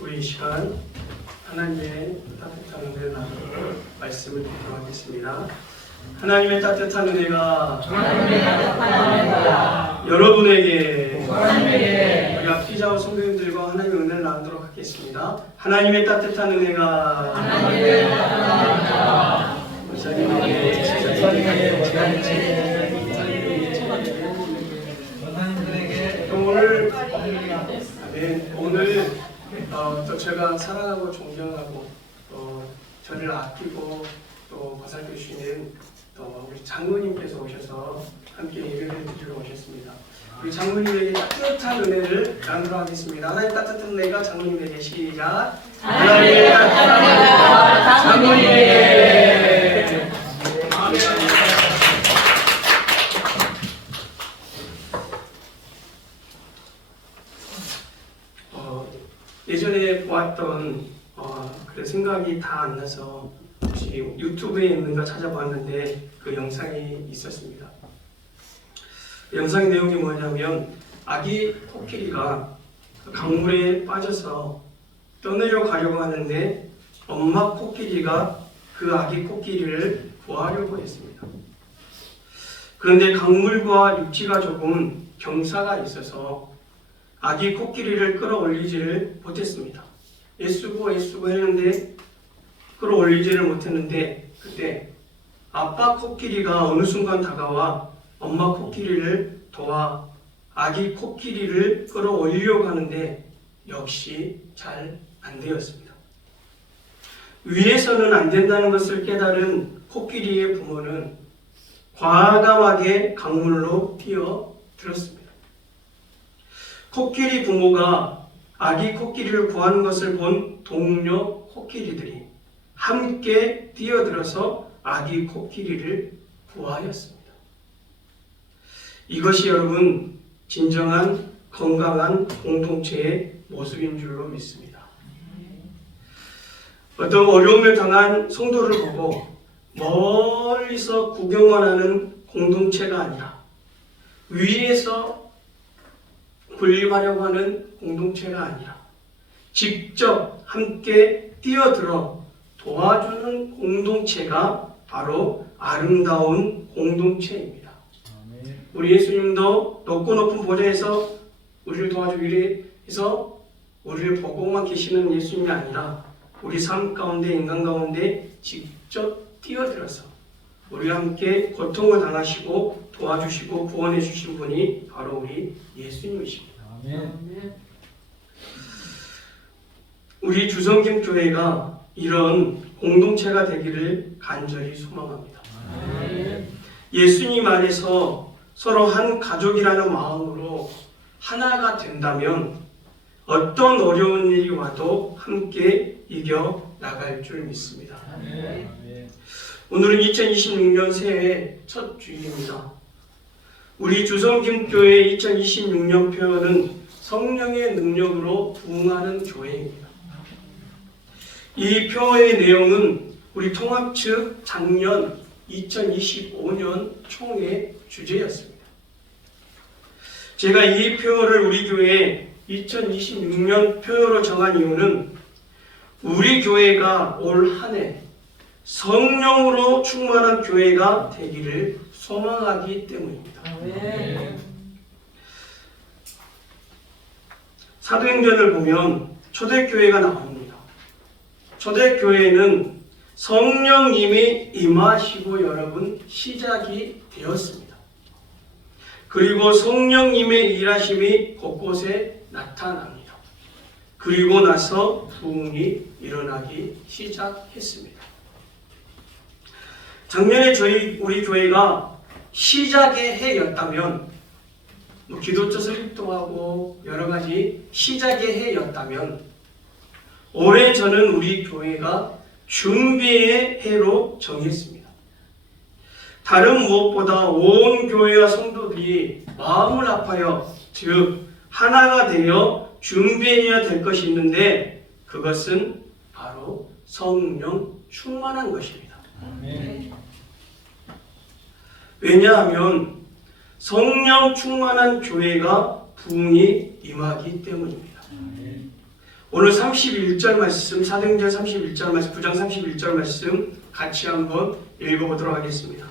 우리 이 시간 하나님의 따뜻한 은혜를 나누고 말씀을 듣도록 하겠습니다. 하나님의 따뜻한 은혜가 여러분에게 우리 앞뒤좌우 성도님들과 하나님의 은혜를 나누도록 하겠습니다. 하나님의 따뜻한 은혜가 오늘 또 제가 사랑하고 존경하고 또 저를 아끼고 또 보살펴 주시는 또 우리 장로님께서 오셔서 함께 예배를 드리러 오셨습니다. 우리 장로님에게 따뜻한 은혜를 나누도록 하겠습니다. 하나님 따뜻한 은혜가 장로님에게 시작. 하나님의 따뜻한 은혜가 장로님에게. 아멘. 예전에 보았던 그런 생각이 다 안 나서 혹시 유튜브에 있는가 찾아봤는데 그 영상이 있었습니다. 영상의 내용이 뭐냐면 아기 코끼리가 강물에 빠져서 떠내려 가려고 하는데 엄마 코끼리가 그 아기 코끼리를 구하려고 했습니다. 그런데 강물과 육지가 조금 경사가 있어서 아기 코끼리를 끌어올리지를 못했습니다. 애쓰고 했는데 끌어올리지를 못했는데 그때 아빠 코끼리가 어느 순간 다가와 엄마 코끼리를 도와 아기 코끼리를 끌어올리려고 하는데 역시 잘 안 되었습니다. 위에서는 안 된다는 것을 깨달은 코끼리의 부모는 과감하게 강물로 뛰어들었습니다. 코끼리 부모가 아기 코끼리를 구하는 것을 본 동료 코끼리들이 함께 뛰어들어서 아기 코끼리를 구하였습니다. 이것이 여러분 진정한 건강한 공동체의 모습인 줄로 믿습니다. 어떤 어려움을 당한 성도를 보고 멀리서 구경만 하는 공동체가 아니라 위에서 군림하려고 하는 공동체가 아니라 직접 함께 뛰어들어 도와주는 공동체가 바로 아름다운 공동체입니다. 우리 예수님도 높고 높은 보좌에서 우리를 도와주기 위해서 우리를 보고만 계시는 예수님이 아니라 우리 삶 가운데 인간 가운데 직접 뛰어들어서 우리와 함께 고통을 당하시고 도와주시고 구원해 주신 분이 바로 우리 예수님이십니다. 아멘. 우리 주성김교회가 이런 공동체가 되기를 간절히 소망합니다. 아멘. 예수님 안에서 서로 한 가족이라는 마음으로 하나가 된다면 어떤 어려운 일이 와도 함께 이겨 나갈 줄 믿습니다. 아멘. 오늘은 2026년 새해 첫 주일입니다. 우리 주성김교회 2026년 표어는 성령의 능력으로 부흥하는 교회입니다. 이 표어의 내용은 우리 통합 측 작년 2025년 총회 주제였습니다. 제가 이 표어를 우리 교회 2026년 표어로 정한 이유는 우리 교회가 올 한 해 성령으로 충만한 교회가 되기를 소망하기 때문입니다. 아멘. 사도행전을 보면 초대교회가 나옵니다. 초대교회는 성령님이 임하시고 여러분 시작이 되었습니다. 그리고 성령님의 일하심이 곳곳에 나타납니다. 그리고 나서 부흥이 일어나기 시작했습니다. 작년에 우리 교회가 시작의 해였다면 기도처 설립도 여러 가지 시작의 해였다면 올해 저는 우리 교회가 준비의 해로 정했습니다. 다른 무엇보다 온 교회와 성도들이 마음을 합하여 즉 하나가 되어 준비해야 될 것이 있는데 그것은 바로 성령 충만한 것입니다. 아멘. 왜냐하면 성령 충만한 교회가 부흥이 임하기 때문입니다. 오늘 31절 말씀, 사도행전 31절 말씀, 9장 31절 말씀 같이 한번 읽어보도록 하겠습니다.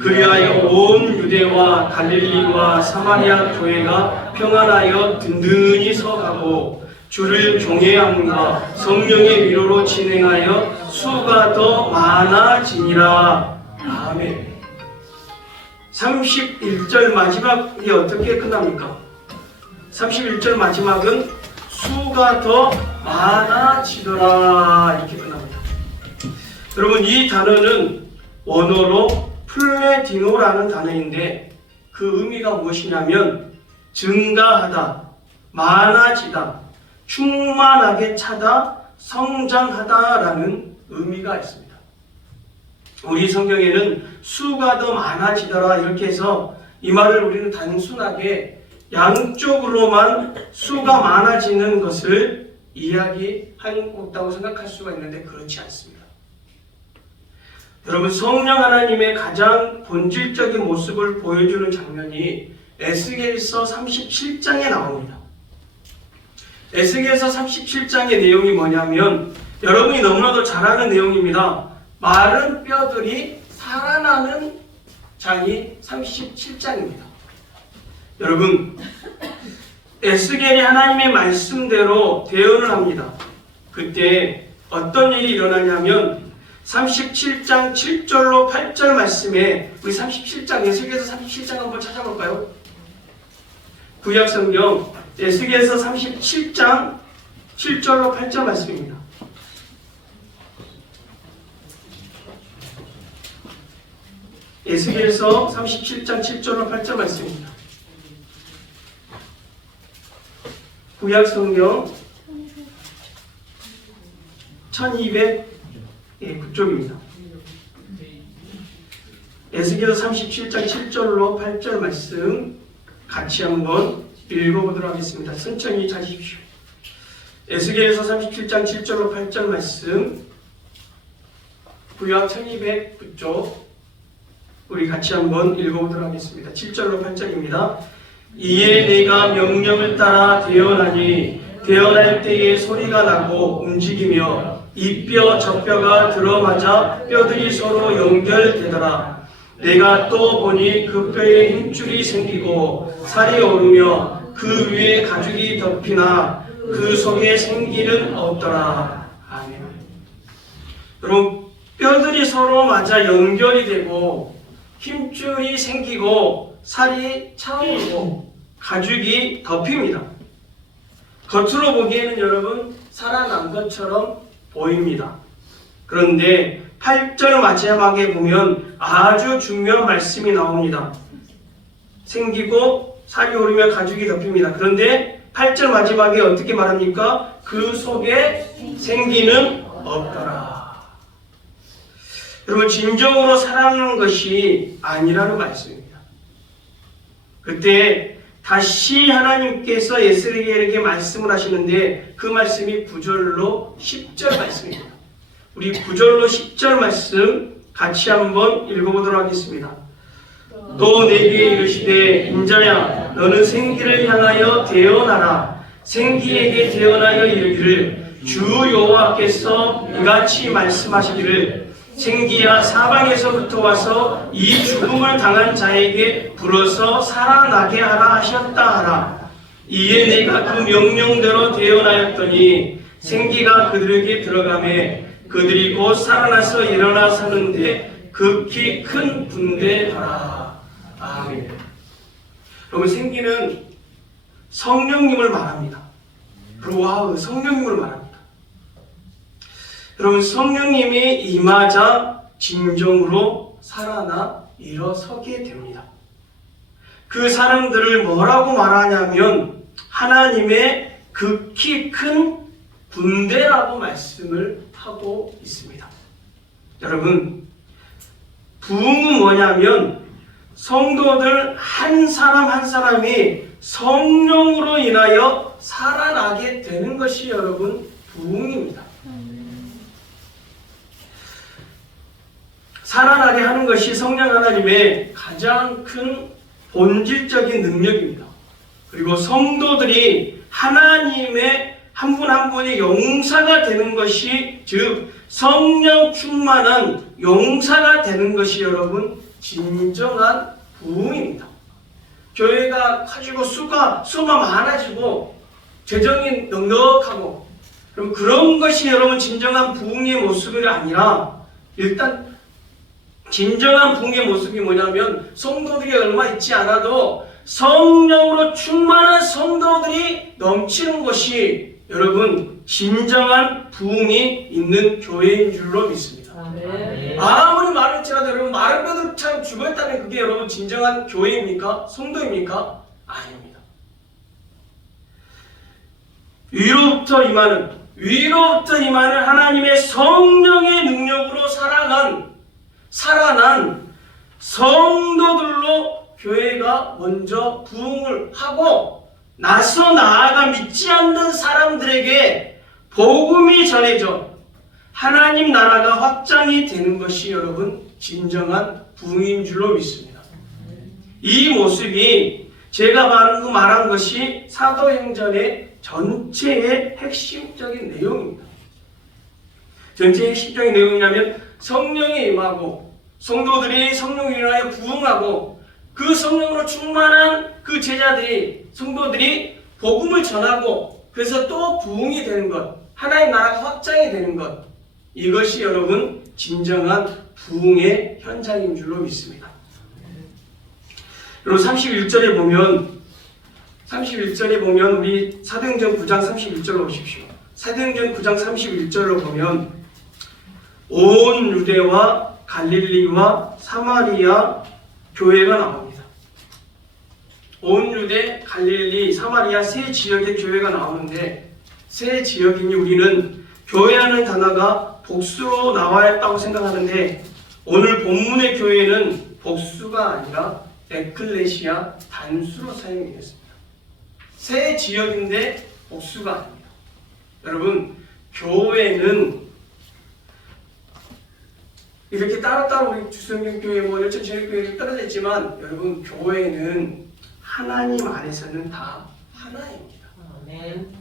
그리하여 온 유대와 갈릴리와 사마리아 교회가 평안하여 든든히 서가고 주를 경외함과 성령의 위로로 진행하여 수가 더 많아지니라. 아멘. 31절 마지막이 어떻게 끝납니까? 31절 마지막은 수가 더 많아지더라 이렇게 끝납니다. 여러분, 이 단어는 원어로 플레디노라는 단어인데 그 의미가 무엇이냐면 증가하다, 많아지다, 충만하게 차다, 성장하다라는 의미가 있습니다. 우리 성경에는 수가 더 많아지더라 이렇게 해서 이 말을 우리는 단순하게 양쪽으로만 수가 많아지는 것을 이야기하고 생각할 수가 있는데 그렇지 않습니다. 여러분, 성령 하나님의 가장 본질적인 모습을 보여주는 장면이 에스겔서 37장에 나옵니다. 에스겔서 37장의 내용이 뭐냐면 여러분이 너무나도 잘 아는 내용입니다. 마른 뼈들이 살아나는 장이 37장입니다. 여러분, 에스겔이 하나님의 말씀대로 대언을 합니다. 그때 어떤 일이 일어나냐면 37장 7절로 8절 말씀에 우리 37장, 에스겔서 37장 한번 찾아볼까요? 구약성경 에스겔서 37장 7절로 8절 말씀입니다. 에스겔서 37장 7절로 8절 말씀입니다. 구약성경 1209쪽입니다. 에스겔서 37장 7절로 8절 말씀 같이 한번 읽어보도록 하겠습니다. 천천히 찾으십시오. 에스겔서 37장 7절로 8절 말씀 구약 1209쪽 우리 같이 한번 읽어보도록 하겠습니다. 7절로 8절입니다. 이에 내가 명령을 따라 대언하니 대언할 때에 소리가 나고 움직이며 이 뼈 저 뼈가 들어맞아 뼈들이 서로 연결되더라. 내가 또 보니 그 뼈에 힘줄이 생기고 살이 오르며 그 위에 가죽이 덮이나 그 속에 생기는 없더라. 아멘. 여러분, 뼈들이 서로 맞아 연결이 되고 힘줄이 생기고 살이 차오르고 가죽이 덮입니다. 겉으로 보기에는 여러분 살아난 것처럼 보입니다. 그런데 8절 마지막에 보면 아주 중요한 말씀이 나옵니다. 생기고 살이 오르며 가죽이 덮입니다. 그런데 8절 마지막에 어떻게 말합니까? 그 속에 생기는 없더라. 여러분, 진정으로 살아나는 것이 아니라는 말씀입니다. 그때 다시 하나님께서 에스겔에게 말씀을 하시는데 그 말씀이 9절로 10절 말씀입니다. 우리 9절로 10절 말씀 같이 한번 읽어보도록 하겠습니다. 또 내게 이르시되 인자야 너는 생기를 향하여 대언하라. 생기에게 대언하여 이르기를 주 여호와께서 이같이 말씀하시기를 생기야 사방에서부터 와서 이 죽음을 당한 자에게 불어서 살아나게 하라 하셨다 하라. 이에 내가 그 명령대로 대언하였더니 생기가 그들에게 들어가매 그들이 곧 살아나서 일어나 서는데 극히 큰 분대하라. 아멘. 여러분, 생기는 성령님을 말합니다. 루아흐, 성령님을 말합니다. 여러분, 성령님이 임하자 진정으로 살아나 일어서게 됩니다. 그 사람들을 뭐라고 말하냐면 하나님의 극히 큰 분대라고 말씀을 하고 있습니다. 여러분, 부흥은 뭐냐면 성도들 한 사람 한 사람이 성령으로 인하여 살아나게 되는 것이 여러분 부흥입니다. 살아나게 하는 것이 성령 하나님의 가장 큰 본질적인 능력입니다. 그리고 성도들이 하나님의 한 분 한 분이 용사가 되는 것이, 즉 성령 충만한 용사가 되는 것이 여러분 진정한 부흥입니다. 교회가 가지고 수가 많아지고 재정이 넉넉하고, 그럼 그런 것이 여러분 진정한 부흥의 모습이 아니라, 일단 진정한 부흥의 모습이 뭐냐면 성도들이 얼마 있지 않아도 성령으로 충만한 성도들이 넘치는 것이 여러분 진정한 부흥이 있는 교회인 줄로 믿습니다. 아무리 많을지라도 여러분 마른 뼈들처럼 죽어있다면 그게 여러분 진정한 교회입니까? 성도입니까? 아닙니다. 위로부터 임하는 하나님의 성령의 능력으로 살아난 성도들로 교회가 먼저 부흥을 하고 나서 나아가 믿지 않는 사람들에게 복음이 전해져 하나님 나라가 확장이 되는 것이 여러분 진정한 부흥인 줄로 믿습니다. 이 모습이 제가 말한 것이 사도행전의 전체의 핵심적인 내용입니다. 전체의 핵심적인 내용이냐면 성령이 임하고 성도들이 성령을 인하여 부흥하고 그 성령으로 충만한 그 제자들이, 성도들이 복음을 전하고 그래서 또 부흥이 되는 것, 하나님 나라가 확장이 되는 것, 이것이 여러분 진정한 부흥의 현장인 줄로 믿습니다. 여러분 31절에 보면 우리 사도행전 9장 31절로 보십시오. 사도행전 9장 31절로 보면 온 유대와 갈릴리와 사마리아 교회가 나옵니다. 온 유대, 갈릴리, 사마리아 세 지역의 교회가 나오는데, 세 지역이니 우리는 교회라는 단어가 복수로 나와야 했다고 생각하는데, 오늘 본문의 교회는 복수가 아니라 에클레시아 단수로 사용이 됐습니다. 세 지역인데 복수가 아닙니다. 여러분, 교회는 이렇게 따로따로 우리 주성경교회, 열천제일교회를 떨어져 있지만 여러분 교회는 하나님 안에서는 다 하나입니다. 아멘.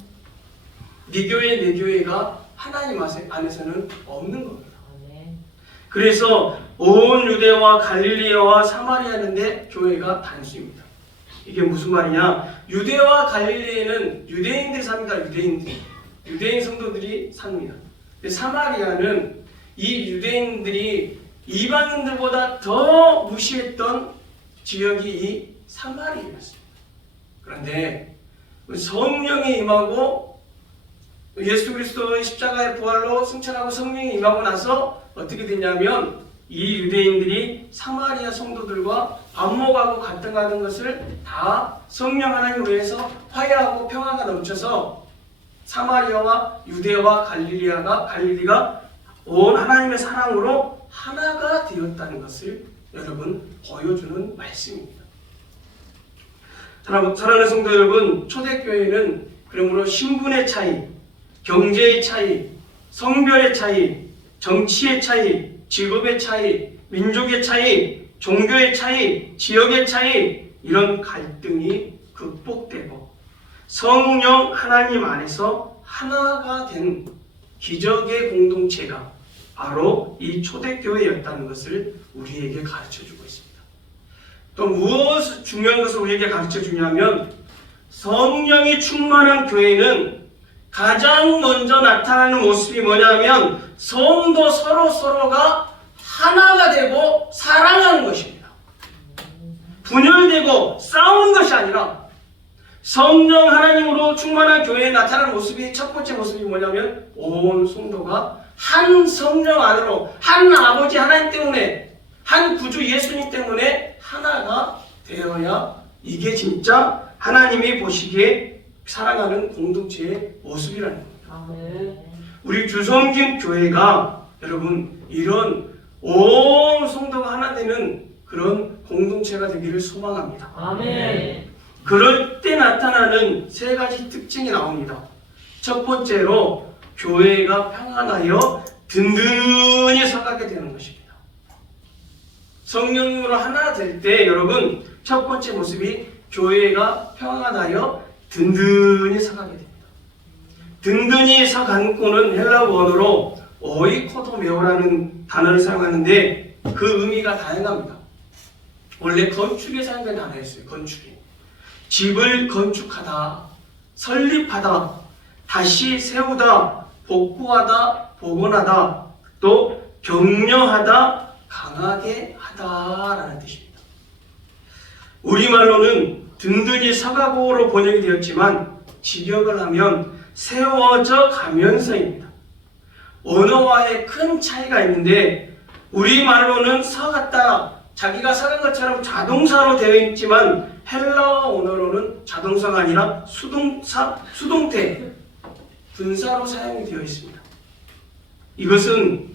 네 교회, 내 교회가 하나님 안에서는 없는 겁니다. 아멘. 그래서 온 유대와 갈릴리와 사마리아인데 교회가 단수입니다. 이게 무슨 말이냐? 유대와 갈릴리에는 유대인들이 삽니다. 유대인 성도들이 삽니다. 근데 사마리아는 이 유대인들이 이방인들보다 더 무시했던 지역이 이 사마리아였습니다. 그런데 성령이 임하고 예수 그리스도의 십자가의 부활로 승천하고 성령이 임하고 나서 어떻게 됐냐면 이 유대인들이 사마리아 성도들과 반목하고 갈등하는 것을 다 성령 하나님으로 해서 화해하고 평화가 넘쳐서 사마리아와 유대와 갈릴리가 온 하나님의 사랑으로 하나가 되었다는 것을 여러분 보여주는 말씀입니다. 사랑하는 성도 여러분, 초대교회는 그러므로 신분의 차이, 경제의 차이, 성별의 차이, 정치의 차이, 직업의 차이, 민족의 차이, 종교의 차이, 지역의 차이, 이런 갈등이 극복되고 성령 하나님 안에서 하나가 된 기적의 공동체가 바로 이 초대교회였다는 것을 우리에게 가르쳐주고 있습니다. 또 무엇 중요한 것을 우리에게 가르쳐주냐면 성령이 충만한 교회는 가장 먼저 나타나는 모습이 뭐냐면 성도 서로가 하나가 되고 사랑하는 것입니다. 분열되고 싸우는 것이 아니라 성령 하나님으로 충만한 교회에 나타나는 모습이, 첫 번째 모습이 뭐냐면 온 성도가 한 성령 안으로, 한 아버지 하나님 때문에, 한 구주 예수님 때문에 하나가 되어야 이게 진짜 하나님이 보시기에 사랑하는 공동체의 모습이라는 겁니다. 우리 주성김 교회가 여러분 이런 온 성도가 하나 되는 그런 공동체가 되기를 소망합니다. 아멘. 그럴 때 나타나는 세 가지 특징이 나옵니다. 첫 번째로 교회가 평안하여 든든히 서가게 되는 것입니다. 성령으로 하나 될 때 여러분 첫 번째 모습이 교회가 평안하여 든든히 서가게 됩니다. 든든히 서간고는 헬라 원어로 오이코도메오라는 단어를 사용하는데 그 의미가 다양합니다. 원래 건축에 사용된 단어였어요. 건축이. 집을 건축하다, 설립하다, 다시 세우다, 복구하다, 복원하다, 또 격려하다, 강하게 하다라는 뜻입니다. 우리말로는 든든히 서가고로 번역이 되었지만 직역을 하면 세워져 가면서입니다. 언어와의 큰 차이가 있는데 우리말로는 서갔다, 자기가 서간 것처럼 자동사로 되어 있지만 헬라어 언어로는 자동사가 아니라 수동태, 분사로 사용이 되어 있습니다. 이것은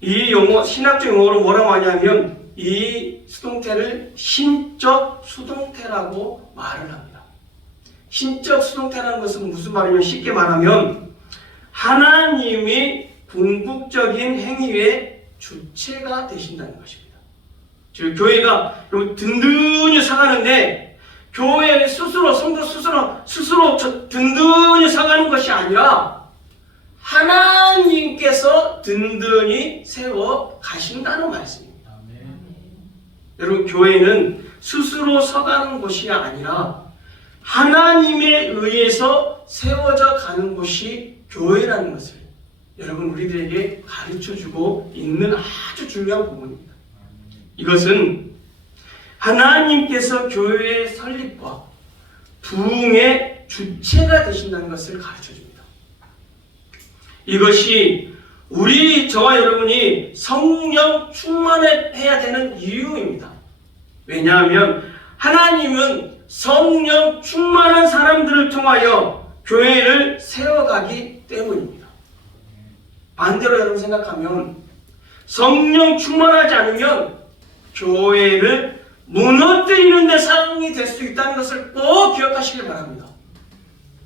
이 용어, 신학적 용어로 뭐라고 하냐면 이 수동태를 신적 수동태라고 말을 합니다. 신적 수동태라는 것은 무슨 말이냐면 쉽게 말하면 하나님이 궁극적인 행위의 주체가 되신다는 것입니다. 즉 교회가 든든히 서가는데 교회 스스로 성도 스스로 든든히 서가는 것이 아니라 하나님께서 든든히 세워 가신다는 말씀입니다. 여러분 교회는 스스로 서가는 곳이 아니라 하나님에 의해서 세워져 가는 곳이 교회라는 것을 여러분 우리들에게 가르쳐주고 있는 아주 중요한 부분입니다. 이것은 하나님께서 교회의 설립과 부흥의 주체가 되신다는 것을 가르쳐줍니다. 이것이 저와 여러분이 성령 충만해야 되는 이유입니다. 왜냐하면 하나님은 성령 충만한 사람들을 통하여 교회를 세워가기 때문입니다. 반대로 여러분 생각하면 성령 충만하지 않으면 교회를 무너뜨리는 데 사용이 될 수 있다는 것을 꼭 기억하시길 바랍니다.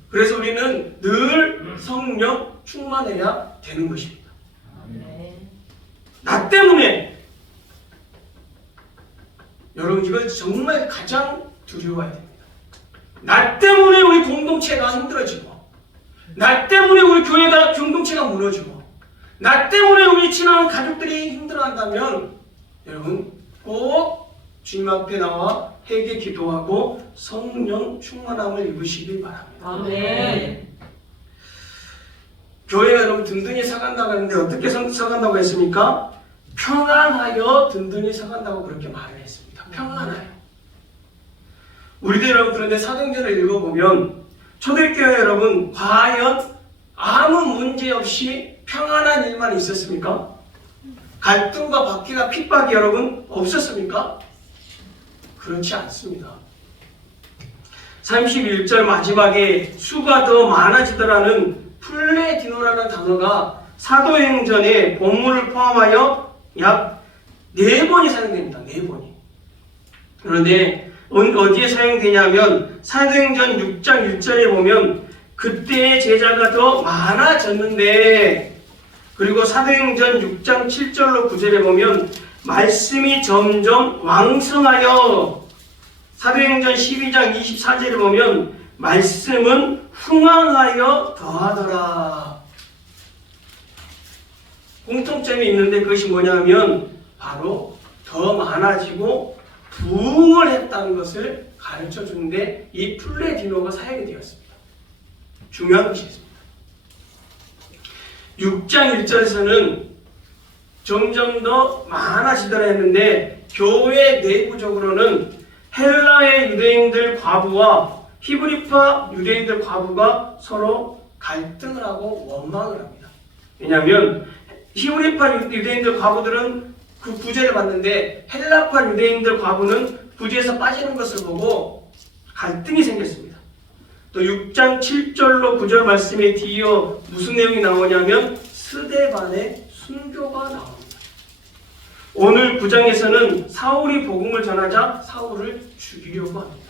그래서 우리는 늘 성령 충만해야 되는 것입니다. 나 때문에 여러분 이걸 정말 가장 두려워해야 됩니다. 나 때문에 우리 공동체가 힘들어지고 나 때문에 우리 교회가 공동체가 무너지고 나 때문에 우리 친한 가족들이 힘들어한다면 여러분 꼭 주님 앞에 나와 회개 기도하고 성령 충만함을 입으시길 바랍니다. 아멘. 교회가 여러분 든든히 서간다고 하는데 어떻게 서간다고 했습니까? 평안하여 든든히 서간다고 그렇게 말을 했습니다. 평안하여. 우리들 여러분 그런데 사도행전을 읽어보면 초대교회 여러분 과연 아무 문제 없이 평안한 일만 있었습니까? 갈등과 박해가 핍박이 여러분 없었습니까? 그렇지 않습니다. 31절 마지막에 수가 더 많아지더라는 플레디노라는 단어가 사도행전에 본문을 포함하여 약 4번이 사용됩니다. 4번이. 그런데 어디에 사용되냐면 사도행전 6장 1절에 보면 그때의 제자가 더 많아졌는데 그리고 사도행전 6장 7절로 9절에 보면 말씀이 점점 왕성하여 사도행전 12장 24절에 보면 말씀은 흥왕하여 더하더라. 공통점이 있는데 그것이 뭐냐면 바로 더 많아지고 부흥을 했다는 것을 가르쳐 주는데 이 플레디노가 사용이 되었습니다. 중요한 것이 있습니다. 6장 1절에서는 점점 더 많아지더라 했는데 교회 내부적으로는 헬라의 유대인들 과부와 히브리파 유대인들 과부가 서로 갈등을 하고 원망을 합니다. 왜냐하면 히브리파 유대인들 과부들은 그 구제를 받는데 헬라파 유대인들 과부는 구제에서 빠지는 것을 보고 갈등이 생겼습니다. 또 6장 7절로 9절 말씀에 뒤이어 무슨 내용이 나오냐면 스데반의 순교가 나옵니다. 오늘 9장에서는 사울이 복음을 전하자 사울을 죽이려고 합니다.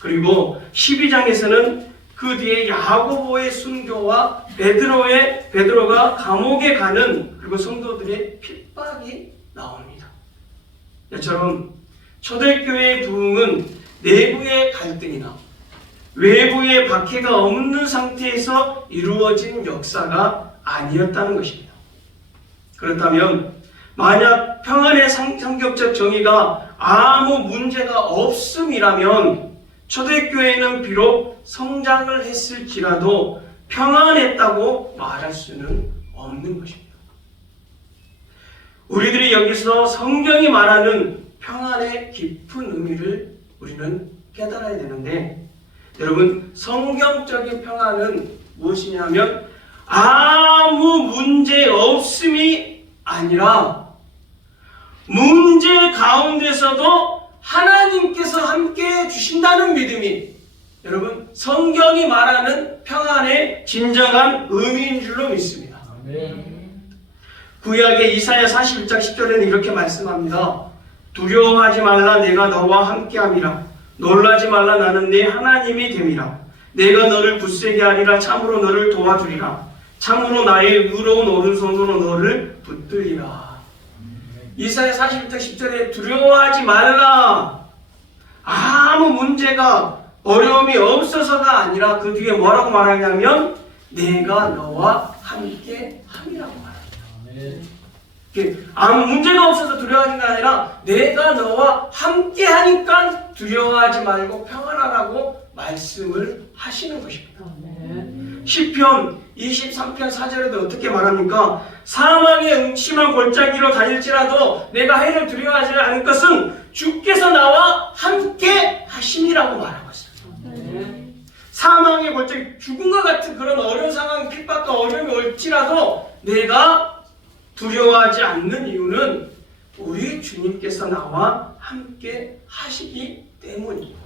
그리고 12장에서는 그 뒤에 야고보의 순교와 베드로가 감옥에 가는 그리고 성도들의 핍박이 나옵니다. 이처럼 초대교회의 부흥은 내부의 갈등이나 외부의 박해가 없는 상태에서 이루어진 역사가 아니었다는 것입니다. 그렇다면 만약 평안의 성격적 정의가 아무 문제가 없음이라면 초대교회는 비록 성장을 했을지라도 평안했다고 말할 수는 없는 것입니다. 우리들이 여기서 성경이 말하는 평안의 깊은 의미를 우리는 깨달아야 되는데, 여러분, 성경적인 평안은 무엇이냐면 아무 문제 없음이 아니라 문제 가운데서도 하나님께서 함께 주신다는 믿음이, 여러분, 성경이 말하는 평안의 진정한 의미인 줄로 믿습니다. 구약의 이사야 41장 10절에는 이렇게 말씀합니다. 두려워하지 말라, 내가 너와 함께함이라. 놀라지 말라, 나는 네 하나님이 됨이라. 내가 너를 굳세게 하리라. 참으로 너를 도와주리라. 참으로 나의 의로운 오른손으로 너를 붙들리라. 이사야 41장 10절에 두려워하지 말라. 아무 문제가 어려움이 없어서가 아니라 그 뒤에 뭐라고 말하냐면 내가 너와 함께 함이라고 말합니다. 아무 문제가 없어서 두려워하기가 아니라 내가 너와 함께 하니까 두려워하지 말고 평안하라고 말씀을 하시는 것입니다. 시편 23편 4절에도 어떻게 말합니까? 사망의 음침한 골짜기로 다닐지라도 내가 해를 두려워하지 않을 것은 주께서 나와 함께 하심이라고 말하고 있습니다. 사망의 골짜기, 죽음과 같은 그런 어려운 상황, 핍박과 어려움이 올지라도 내가 두려워하지 않는 이유는 우리 주님께서 나와 함께 하시기 때문입니다.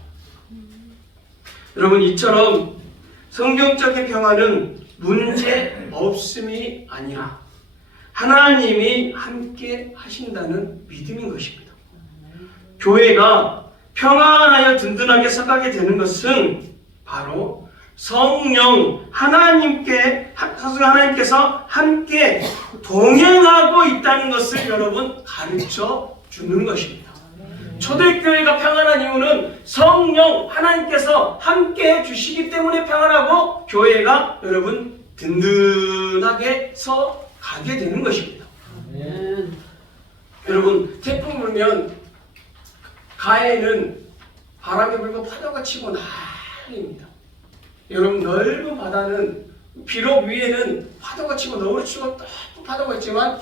여러분, 이처럼 성경적인 평안은 문제 없음이 아니라 하나님이 함께 하신다는 믿음인 것입니다. 교회가 평안하여 든든하게 서가게 되는 것은 바로 성령 하나님께서 함께 동행하고 있다는 것을 여러분 가르쳐 주는 것입니다. 초대교회가 평안한 이유는 성령 하나님께서 함께 해주시기 때문에 평안하고 교회가 여러분 든든하게 서 가게 되는 것입니다. 여러분, 태풍 불면 가해는 바람이 불고 파도가 치고 난리입니다. 여러분, 넓은 바다는 비록 위에는 파도가 치고 너울 치고 또 파도가 있지만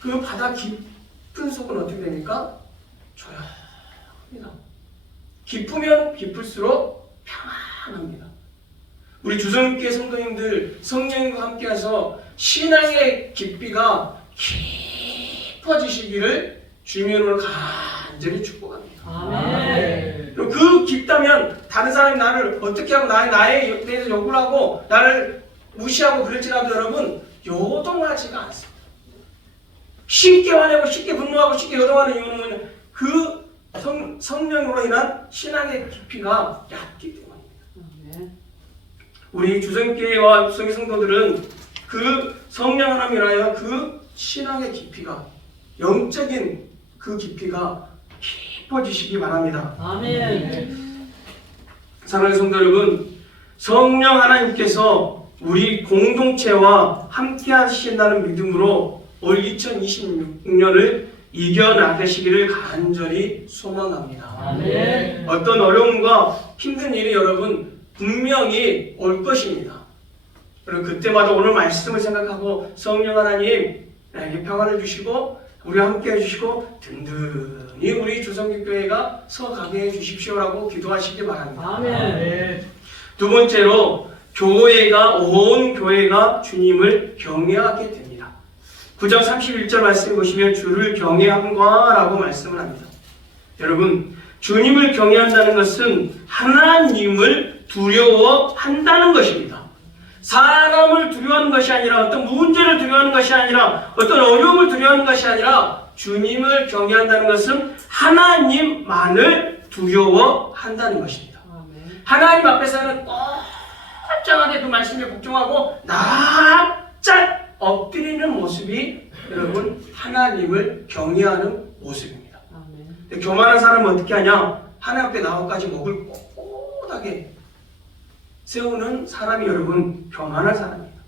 그 바다 깊은 속은 어떻게 됩니까? 조용합니다. 깊으면 깊을수록 평안합니다. 우리 주성교회 성도님들 성령과 함께해서 신앙의 깊이가 깊어지시기를 주님으로 간절히 축복합니다. 아멘. 그 깊다면 다른 사람이 나를 어떻게 하고 나에 대해서 욕을 하고 나를 무시하고 그럴지라도 여러분 요동하지가 않습니다. 쉽게 화내고 쉽게 분노하고 쉽게 요동하는 이유는 그 성령으로 인한 신앙의 깊이가 얕기 때문입니다. 우리 주성교회와 주성교 성도들은 그 성령 하나님이라여 그 신앙의 깊이가, 영적인 그 깊이가 깊어지시기 바랍니다. 아멘. 사랑하는 성도 여러분, 성령 하나님께서 우리 공동체와 함께 하신다는 믿음으로 올 2026년을 이겨나가시기를 간절히 소망합니다. 아멘. 어떤 어려움과 힘든 일이 여러분 분명히 올 것입니다. 그리고 그때마다 오늘 말씀을 생각하고 성령 하나님 나에게 평안을 주시고 우리와 함께 해주시고 든든히 우리 주성교회가 서가게 해주십시오라고 기도하시기 바랍니다. 아멘. 두 번째로 온 교회가 주님을 경외하게 됩니다. 9장 31절 말씀 보시면 주를 경외함과 라고 말씀을 합니다. 여러분, 주님을 경외한다는 것은 하나님을 두려워한다는 것입니다. 사람을 두려워하는 것이 아니라 어떤 문제를 두려워하는 것이 아니라 어떤 어려움을 두려워하는 것이 아니라 주님을 경외한다는 것은 하나님만을 두려워한다는 것입니다. 아멘. 하나님 앞에서는 꼼짝하게 그 말씀에 복종하고 납작 엎드리는 모습이 여러분 하나님을 경외하는 모습입니다. 아멘. 근데 교만한 사람은 어떻게 하냐? 하나님 앞에 나와까지 목을 꼿꼿하게 세우는 사람이 여러분 교만한 사람입니다.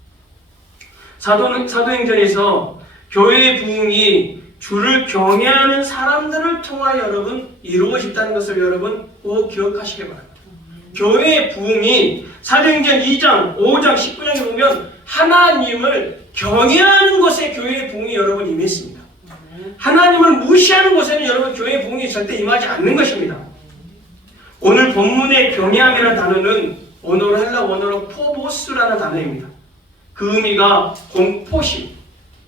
사도행전에서 교회의 부흥이 주를 경외하는 사람들을 통하여 여러분 이루어졌다는 것을 여러분 꼭 기억하시기 바랍니다. 교회의 부흥이 사도행전 2장, 5장, 19장에 보면 하나님을 경외하는 곳에 교회의 부흥이 여러분 임했습니다. 하나님을 무시하는 곳에는 여러분 교회의 부흥이 절대 임하지 않는 것입니다. 오늘 본문의 경외함이라는 단어는 원어로 헬라 원어로 포보스라는 단어입니다. 그 의미가 공포심,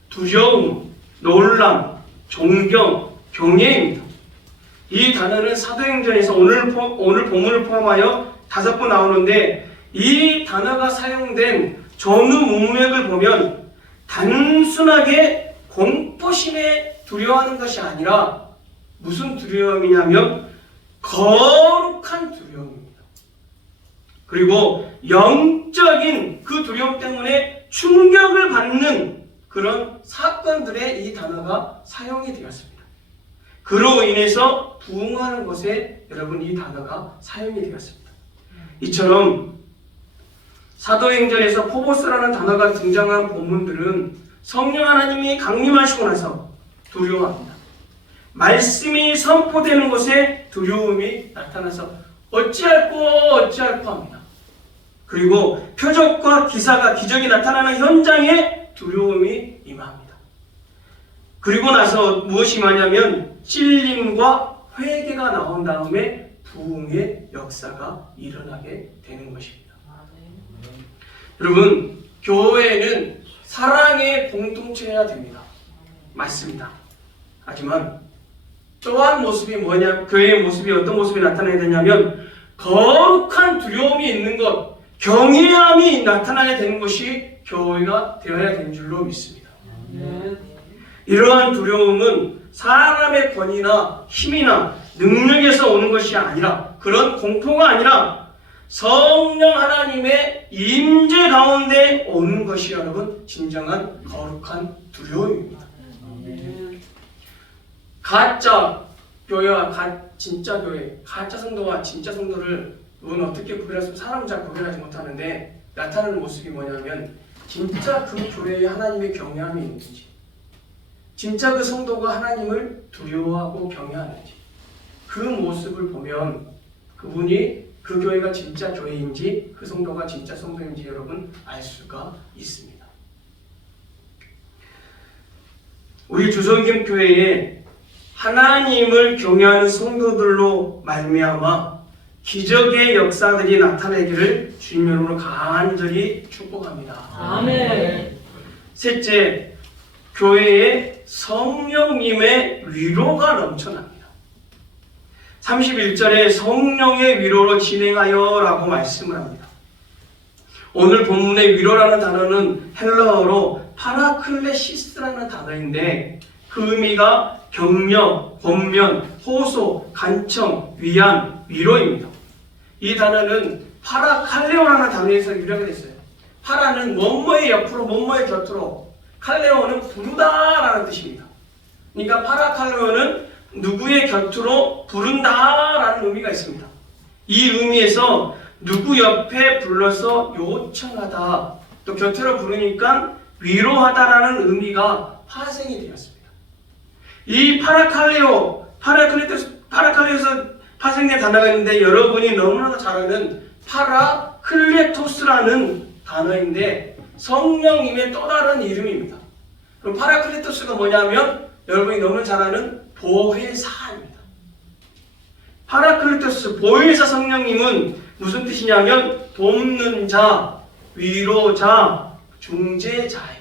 두려움, 놀람, 존경, 경외입니다. 이 단어는 사도행전에서 오늘 본문을 포함하여 5번 나오는데 이 단어가 사용된 전후 문맥을 보면 단순하게 공포심에 두려워하는 것이 아니라 무슨 두려움이냐면 거룩한 두려움입니다. 그리고 영적인 그 두려움 때문에 충격을 받는 그런 사건들에 이 단어가 사용이 되었습니다. 그로 인해서 부흥하는 것에 여러분 이 단어가 사용이 되었습니다. 이처럼 사도행전에서 포보스라는 단어가 등장한 본문들은 성령 하나님이 강림하시고 나서 두려워합니다. 말씀이 선포되는 곳에 두려움이 나타나서 어찌할꼬 합니다. 그리고 표적과 기적이 나타나는 현장에 두려움이 임합니다. 그리고 나서 무엇이 임하냐면 찔림과 회개가 나온 다음에 부흥의 역사가 일어나게 되는 것입니다. 여러분, 교회는 사랑의 공동체여야 됩니다. 맞습니다. 하지만 또한 모습이 뭐냐, 교회의 모습이 어떤 모습이 나타나야 되냐면 거룩한 두려움이 있는 것, 경외함이 나타나야 되는 것이 교회가 되어야 되는 줄로 믿습니다. 이러한 두려움은 사람의 권위나 힘이나 능력에서 오는 것이 아니라, 그런 공포가 아니라 성령 하나님의 임재 가운데 오는 것이 여러분 진정한 거룩한 두려움입니다. 가짜 교회와 진짜 교회, 가짜 성도와 진짜 성도를 우리는 어떻게 구별할 수 없어요. 사람은 잘 구별하지 못하는데 나타나는 모습이 뭐냐면 진짜 그 교회에 하나님의 경외함이 있는지, 진짜 그 성도가 하나님을 두려워하고 경외하는지, 그 모습을 보면 그분이 그 교회가 진짜 교회인지 그 성도가 진짜 성도인지 여러분 알 수가 있습니다. 우리 주성김 교회에 하나님을 경외하는 성도들로 말미암아 기적의 역사들이 나타나기를 주님 이름으로 간절히 축복합니다. 아멘. 셋째, 교회에 성령님의 위로가 넘쳐납니다. 31절에 성령의 위로로 진행하여 라고 말씀을 합니다. 오늘 본문의 위로라는 단어는 헬라어로 파라클레시스라는 단어인데 그 의미가 격려, 권면, 호소, 간청, 위안, 위로입니다. 이 단어는 파라칼레오라는 단어에서 유래가 됐어요. 파라는 뭐뭐의 옆으로 뭐뭐의 곁으로, 칼레오는 부르다라는 뜻입니다. 그러니까 파라칼레오는 누구의 곁으로 부른다라는 의미가 있습니다. 이 의미에서 누구 옆에 불러서 요청하다, 또 곁으로 부르니까 위로하다라는 의미가 파생이 되었습니다. 이 파라클레토에서 파생된 단어가 있는데 여러분이 너무나도 잘 아는 파라클레토스라는 단어인데 성령님의 또 다른 이름입니다. 그럼 파라클레토스가 뭐냐면 여러분이 너무 잘 아는 보혜사입니다. 파라클레토스, 보혜사 성령님은 무슨 뜻이냐면 돕는 자, 위로자, 중재자입니다.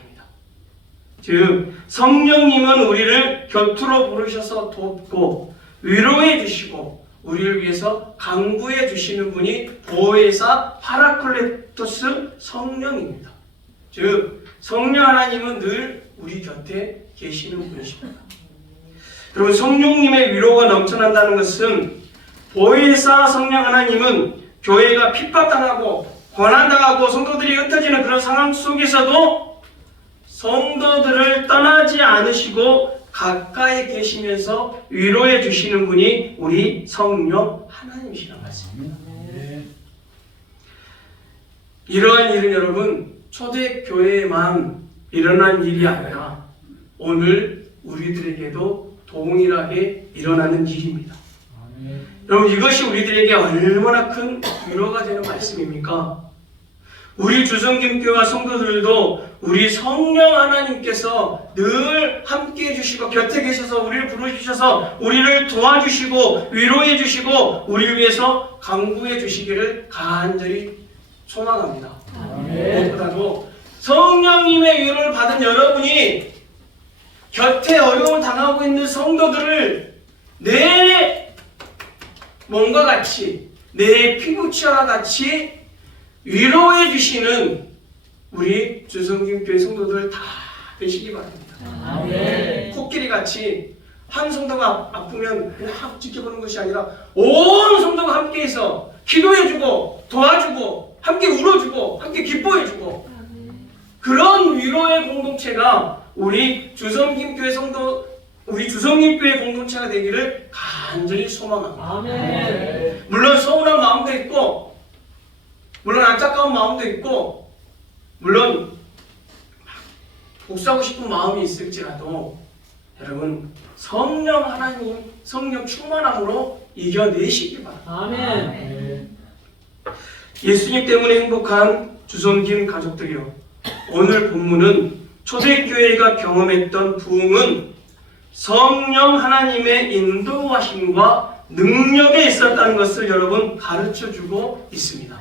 즉 성령님은 우리를 곁으로 부르셔서 돕고 위로해 주시고 우리를 위해서 강구해 주시는 분이 보혜사 파라클레토스 성령입니다. 즉 성령 하나님은 늘 우리 곁에 계시는 분이십니다. 여러분, 성령님의 위로가 넘쳐난다는 것은 보혜사 성령 하나님은 교회가 핍박당하고 고난당하고 성도들이 흩어지는 그런 상황 속에서도 성도들을 떠나지 않으시고 가까이 계시면서 위로해 주시는 분이 우리 성령 하나님이시란 말씀입니다. 이러한 일은 여러분 초대교회에만 일어난 일이 아니라 오늘 우리들에게도 동일하게 일어나는 일입니다. 여러분 이것이 우리들에게 얼마나 큰 위로가 되는 말씀입니까? 우리 주성김교회와 성도들도 우리 성령 하나님께서 늘 함께 해주시고 곁에 계셔서 우리를 부르주셔서 우리를 도와주시고 위로해 주시고 우리를 위해서 강구해 주시기를 간절히 소망합니다. 무엇보다도 성령님의 위로를 받은 여러분이 곁에 어려움을 당하고 있는 성도들을 내 몸과 같이 내 피부치와 같이 위로해 주시는 우리 주성김교회 성도들 다 되시기 바랍니다. 코끼리 같이 한 성도가 아프면 그냥 지켜보는 것이 아니라 온 성도가 함께해서 기도해주고 도와주고 함께 울어주고 함께 기뻐해주고 그런 위로의 공동체가 우리 주성김교회 성도 우리 주성김교회 공동체가 되기를 간절히 소망합니다. 물론 서운한 마음도 있고 물론 안타까운 마음도 있고 물론 복수하고 싶은 마음이 있을지라도 여러분 성령 하나님 성령 충만함으로 이겨내시기 바랍니다. 예수님 때문에 행복한 주성김 가족들이요, 오늘 본문은 초대교회가 경험했던 부흥은 성령 하나님의 인도하심과 능력에 있었다는 것을 여러분 가르쳐주고 있습니다.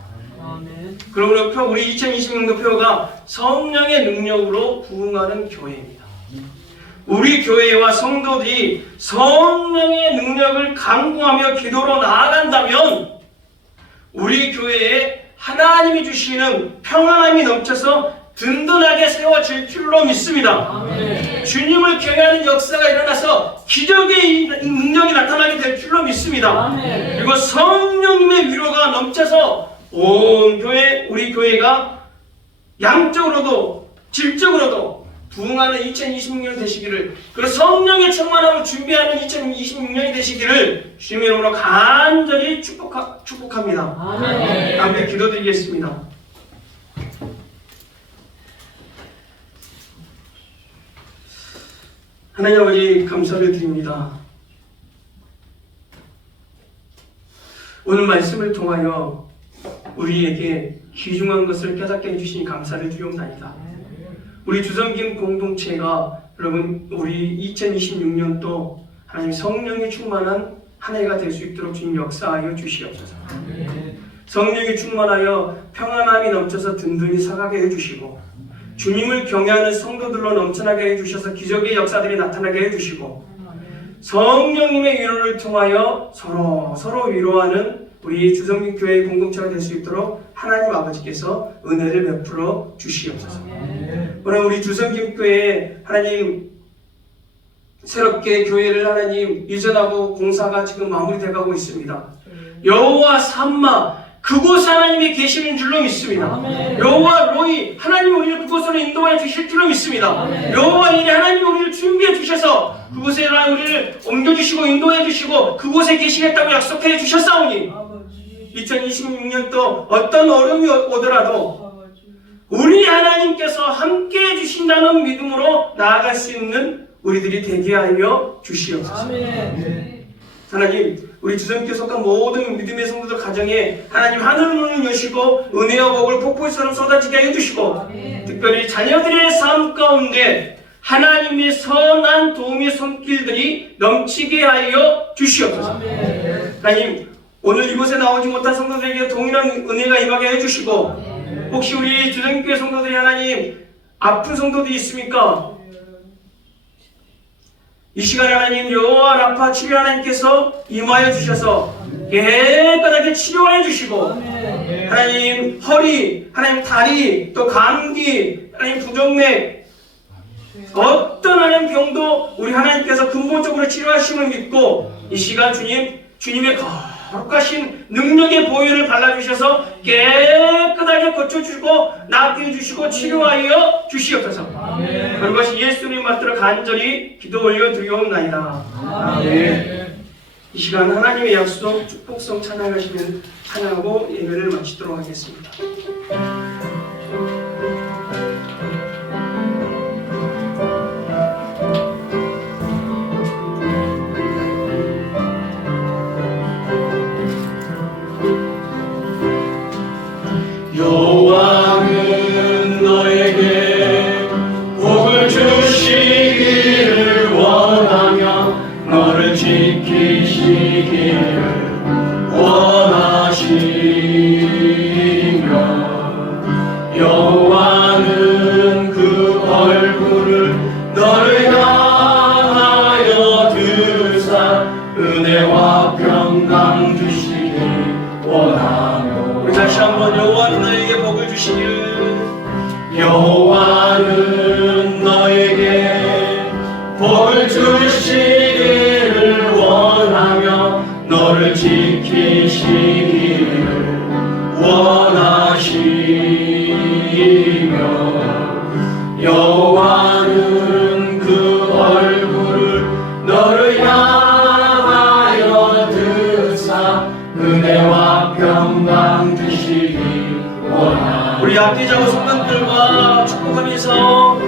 그러므로 우리 2026년도 표가 성령의 능력으로 부흥하는 교회입니다. 우리 교회와 성도들이 성령의 능력을 강구하며 기도로 나아간다면 우리 교회에 하나님이 주시는 평안함이 넘쳐서 든든하게 세워질 줄로 믿습니다. 주님을 경외하는 역사가 일어나서 기적의 능력이 나타나게 될 줄로 믿습니다. 그리고 성령님의 위로가 넘쳐서 온 교회, 우리 교회가 양적으로도 질적으로도 부흥하는 2026년이 되시기를, 그리고 성령의 충만함을 준비하는 2026년이 되시기를 주님의 이름으로 간절히 축복합니다. 함께 기도드리겠습니다. 하나님 아버지 감사를 드립니다. 오늘 말씀을 통하여 우리에게 귀중한 것을 깨닫게 해주시니 감사를 드리옵나이다. 우리 주성김 공동체가 여러분 우리 2026년도 하나님 성령이 충만한 한 해가 될 수 있도록 주님 역사하여 주시옵소서. 성령이 충만하여 평안함이 넘쳐서 든든히 서가게 해주시고 주님을 경외하는 성도들로 넘쳐나게 해주셔서 기적의 역사들이 나타나게 해주시고 성령님의 위로를 통하여 서로 위로하는 우리 주성김 교회의 공동체가 될 수 있도록 하나님 아버지께서 은혜를 베풀어 주시옵소서. 오늘 우리 주성김 교회에 하나님 새롭게 교회를 하나님 이전하고 공사가 지금 마무리돼가고 있습니다. 여호와 삼마 그곳에 하나님이 계시는 줄로 믿습니다. 여호와 로이 하나님 우리를 그곳으로 인도해 주실 줄로 믿습니다. 여호와 이레 하나님 우리를 준비해 주셔서 그곳에 우리를 옮겨주시고 인도해 주시고 그곳에 계시겠다고 약속해 주셨사오니 2026년도 어떤 어려움이 오더라도 우리 하나님께서 함께 해주신다는 믿음으로 나아갈 수 있는 우리들이 되게 하여 주시옵소서. 하나님 우리 주성교회 속한 모든 믿음의 성도들 가정에 하나님 하늘 문을 여시고 은혜와 복을 폭포처럼 쏟아지게 해주시고 특별히 자녀들의 삶 가운데 하나님의 선한 도움의 손길들이 넘치게 하여 주시옵소서. 하나님 오늘 이곳에 나오지 못한 성도들에게 동일한 은혜가 임하게 해주시고 혹시 우리 주성교회 성도들이 하나님 아픈 성도들이 있습니까? 이 시간에 하나님 여호와 라파 치료 하나님께서 임하여 주셔서 깨끗하게 치료해 주시고 하나님 허리, 하나님 다리, 또 감기, 하나님 부정맥 어떤 하나님 병도 우리 하나님께서 근본적으로 치료하심을 믿고 이 시간 주님의 거룩하신 능력의 보혈을 발라주셔서 깨끗하게 고쳐주시고 낫게 해주시고 치료하여 주시옵소서. 그런 것이 예수님 맞들어 간절히 기도 올려드리옵나이다. 아멘. 이 시간 하나님의 약속 축복성 찬양하시면 찬양하고 예배를 마치도록 하겠습니다. 여호와는 너에게 복을 주시기를 원하며 너를 지키시기를 원하시며 여호와는 그 얼굴을 너를 향하여 드사 은혜와 평강 주시기 원하시며 우리 악기자고 성도들과 축복하면서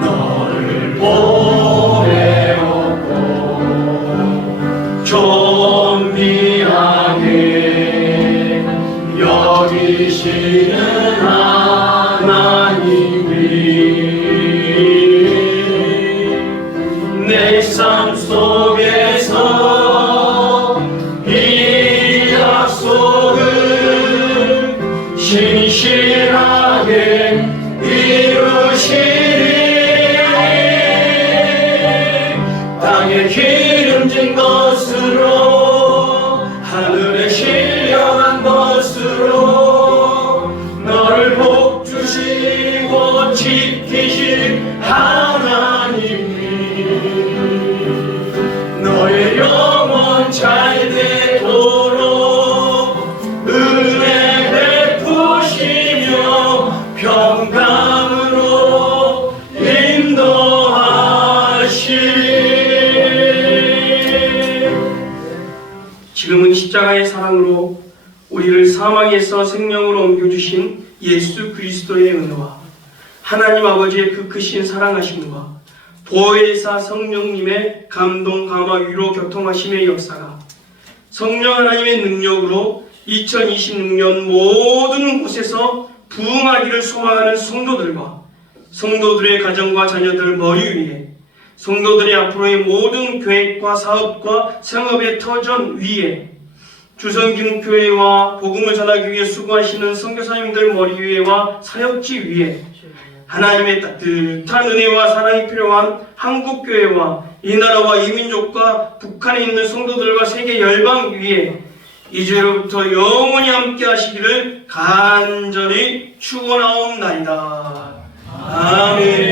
너를 보배롭고 존귀하게 여기시는 하나님이 내 삶 속에서 이 약속을 신실하게 이루시리 땅에 기름진 것으로 하늘에 신령한 것으로 너를 복주시고 지키실 하나님이 너의 영혼 잘 되도록 은혜 베푸시며 평강으로 인도하시리. 지금은 십자가의 사랑으로 우리를 사망에서 생명으로 옮겨주신 예수 그리스도의 은혜와 하나님 아버지의 그 크신 사랑하심과 보혜사 성령님의 감동, 감화, 위로, 교통하심의 역사가 성령 하나님의 능력으로 2026년 모든 곳에서 부흥하기를 소망하는 성도들과 성도들의 가정과 자녀들 머리 위에 성도들의 앞으로의 모든 계획과 사업과 생업의 터전 위에 주성기능교회와 복음을 전하기 위해 수고하시는 선교사님들 머리 위에와 사역지 위에 하나님의 따뜻한 은혜와 사랑이 필요한 한국교회와 이 나라와 이 민족과 북한에 있는 성도들과 세계 열방 위에 이제로부터 영원히 함께 하시기를 간절히 축원하옵나이다. 아멘.